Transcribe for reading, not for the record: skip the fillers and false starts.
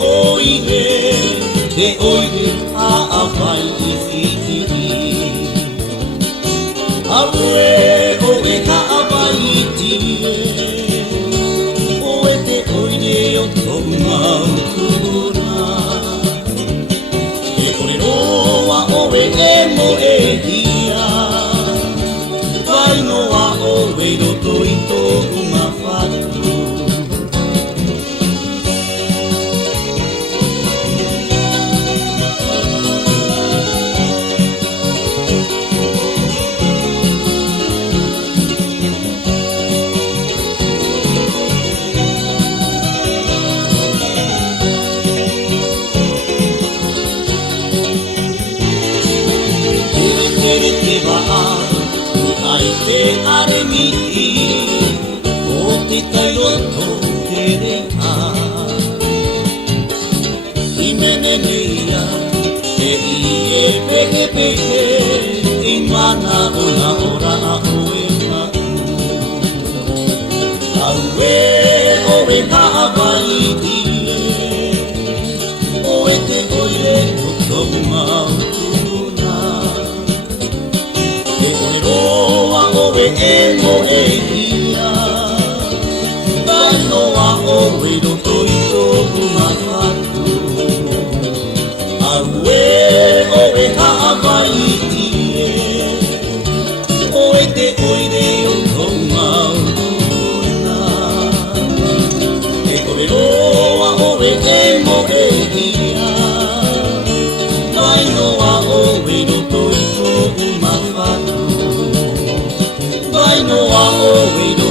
oide a avai i Awe o e ka avai i tie O e te oide o tō mautuna E kore roa o e mo e hia Vai noa o e roto i tō unga whatu Te waa, ai te are miti O te tairoto te rea I mene neia, te I e peke peke I mana o na ora a oe matu Aue o e ka awai tie O e te oire o tō mautuna E mo e hia Vai noa o e roto i tōku mawhatu Aue o e ka awai i tie O e te oire o tō mautuna E kore roa o e mo e hia Vai noa o e roto i tōku mawhatu I know I always